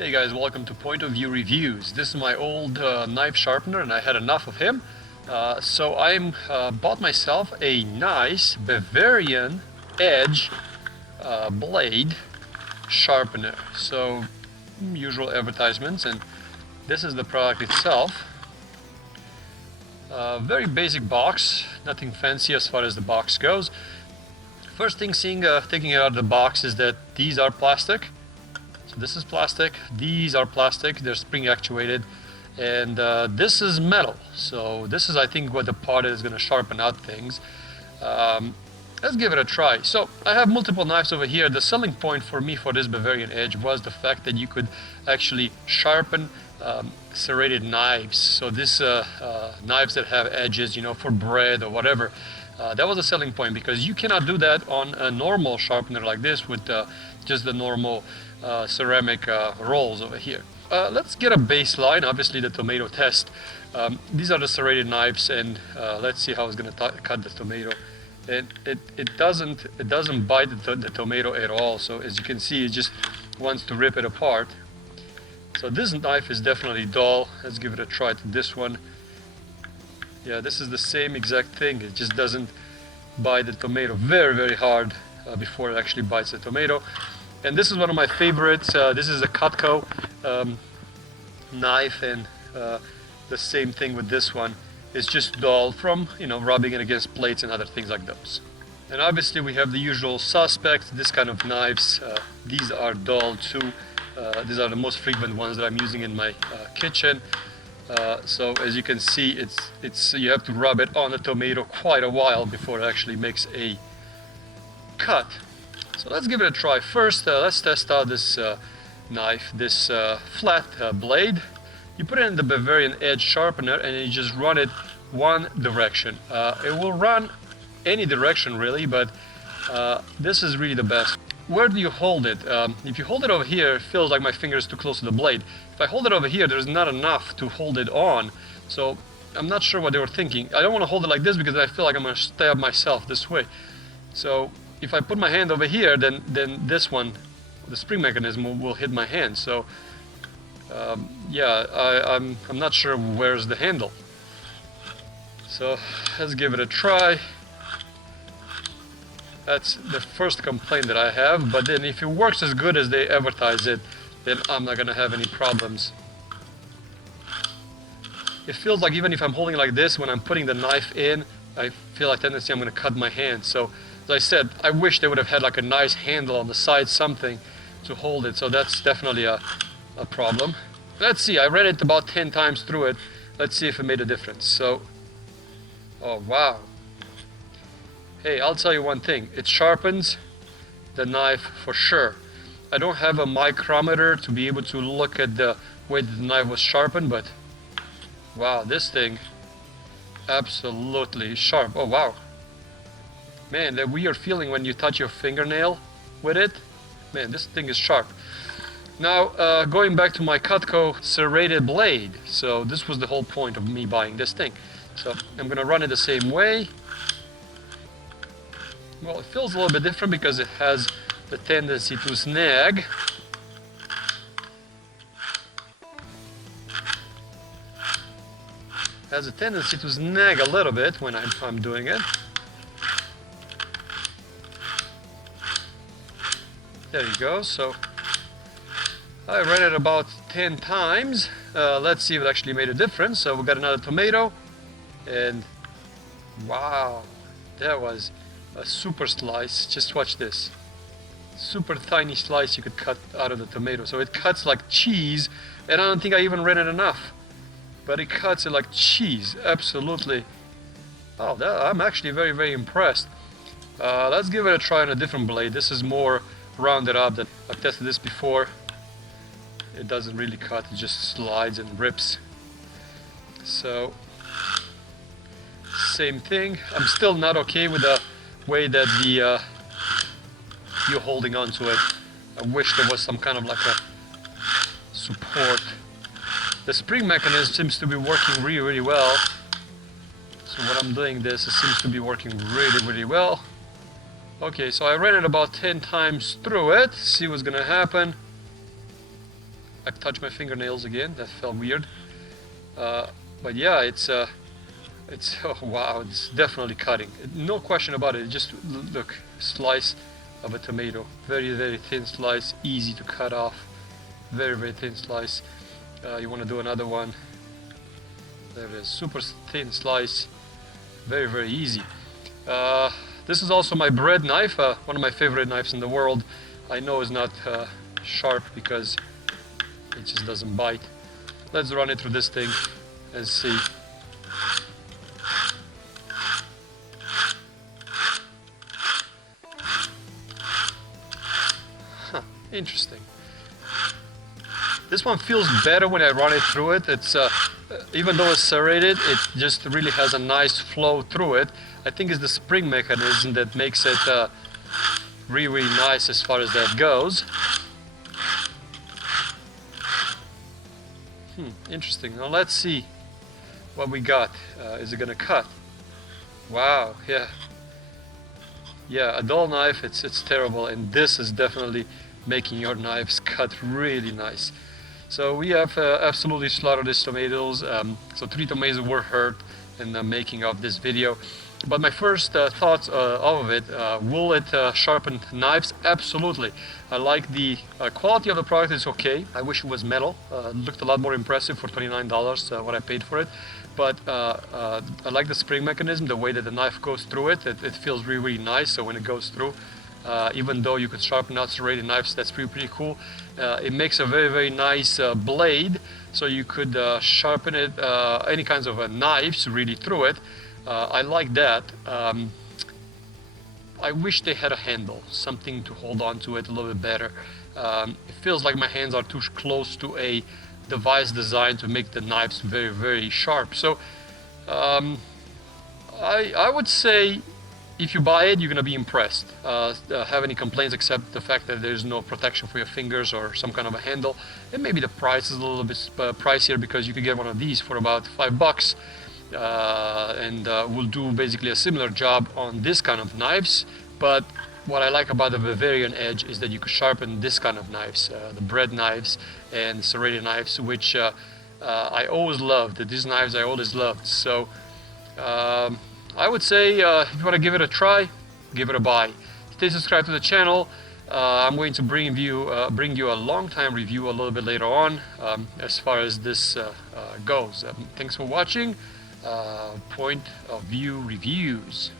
Hey guys, welcome to Point of View Reviews. This is my old knife sharpener and I had enough of him. So I bought myself a nice Bavarian Edge blade sharpener. So usual advertisements, and this is the product itself. Very basic box, nothing fancy as far as the box goes. First thing taking it out of the box is that these are plastic. So this is plastic, these are plastic, they're spring actuated, and this is metal. So this is, I think, what the part is going to sharpen out things. Let's give it a try. So I have multiple knives over here. The selling point for me for this Bavarian Edge was the fact that you could actually sharpen serrated knives. So this knives that have edges, you know, for bread or whatever. That was a selling point, because you cannot do that on a normal sharpener like this with just the normal ceramic rolls over here. Let's get a baseline, obviously the tomato test. These are the serrated knives, and let's see how it's going to cut the tomato. It doesn't bite the tomato at all. So as you can see, it just wants to rip it apart. So this knife is definitely dull. Let's give it a try to this one. Yeah, this is the same exact thing. It just doesn't bite the tomato very hard before it actually bites the tomato. And this is one of my favorites. This is a Cutco knife, and the same thing with this one. It's just dull from, you know, rubbing it against plates and other things like those. And obviously we have the usual suspects, this kind of knives. These are dull too. These are the most frequent ones that I'm using in my kitchen. So as you can see, you have to rub it on the tomato quite a while before it actually makes a cut. So let's give it a try. First, let's test out this knife, this flat blade. You put it in the Bavarian Edge sharpener and you just run it one direction. It will run any direction really, but this is really the best. Where do you hold it? If you hold it over here, it feels like my finger is too close to the blade. If I hold it over here, there's not enough to hold it on. So I'm not sure what they were thinking. I don't want to hold it like this because I feel like I'm going to stab myself this way. So if I put my hand over here, then this one, the spring mechanism, will hit my hand. So yeah, I'm not sure where's the handle. So let's give it a try. That's the first complaint that I have, but then if it works as good as they advertise it, then I'm not gonna have any problems. It feels like even if I'm holding like this, when I'm putting the knife in, I feel like tendency I'm gonna cut my hand. So as I said, I wish they would have had like a nice handle on the side, something to hold it. So that's definitely a problem. Let's see, I ran it about 10 times through it. Let's see if it made a difference. So, oh wow. Hey, I'll tell you one thing, it sharpens the knife for sure. I don't have a micrometer to be able to look at the way that the knife was sharpened, but wow, this thing absolutely sharp. Oh wow. Man, that weird feeling when you touch your fingernail with it. Man, this thing is sharp. Now, going back to my Cutco serrated blade. So this was the whole point of me buying this thing. So I'm gonna run it the same way. Well, it feels a little bit different because it has the tendency to snag. It has a tendency to snag a little bit when I'm doing it. There you go. So I ran it about 10 times. Let's see if it actually made a difference. So we got another tomato, and wow, that was a super slice. Just watch this. Super tiny slice you could cut out of the tomato. So it cuts like cheese, and I don't think I even ran it enough. But it cuts it like cheese. Absolutely. Oh, I'm actually very impressed. Let's give it a try on a different blade. This is more rounded up. That I've tested this before. It doesn't really cut, it just slides and rips. So same thing. I'm still not okay with the way that you're holding on to it. I wish there was some kind of like a support. The spring mechanism seems to be working really well. So when I'm doing this, it seems to be working really well. Okay, so I ran it about 10 times through it, see what's gonna happen. I touched my fingernails again. That felt weird. But yeah, it's oh, wow, it's definitely cutting. No question about it. Just look, slice of a tomato. Very, very thin slice, easy to cut off. Very, very thin slice. You want to do another one. There it is, super thin slice. Very, very easy. This is also my bread knife, one of my favorite knives in the world. I know it's not sharp because it just doesn't bite. Let's run it through this thing and see. Huh, interesting. This one feels better when I run it through it. It's even though it's serrated, it just really has a nice flow through it. I think it's the spring mechanism that makes it really, really nice as far as that goes. Interesting. Now let's see what we got. Is it gonna cut? Wow, yeah. Yeah, a dull knife, it's terrible, and this is definitely making your knives cut really nice. So we have absolutely slaughtered these tomatoes. So 3 tomatoes were hurt in the making of this video. But my first thoughts of it, will it sharpen knives? Absolutely. I like the quality of the product, is okay. I wish it was metal. It looked a lot more impressive for $29, what I paid for it. But I like the spring mechanism, the way that the knife goes through it. It feels really, really nice. So when it goes through, even though you could sharpen out serrated knives, that's pretty cool. It makes a very, very nice blade, so you could sharpen it, any kinds of knives really through it. I like that. I wish they had a handle, something to hold on to it a little bit better. It feels like my hands are too close to a device designed to make the knives very, very sharp. So I would say, if you buy it, you're gonna be impressed. Have any complaints except the fact that there's no protection for your fingers or some kind of a handle, and maybe the price is a little bit pricier, because you could get one of these for about $5, and will do basically a similar job on this kind of knives. But what I like about the Bavarian Edge is that you could sharpen this kind of knives, the bread knives and serrated knives, which I always loved. These knives I always loved. So I would say, if you want to give it a try, give it a buy. Stay subscribed to the channel. I'm going to bring you a long time review a little bit later on, as far as this goes. Thanks for watching. Point of View Reviews.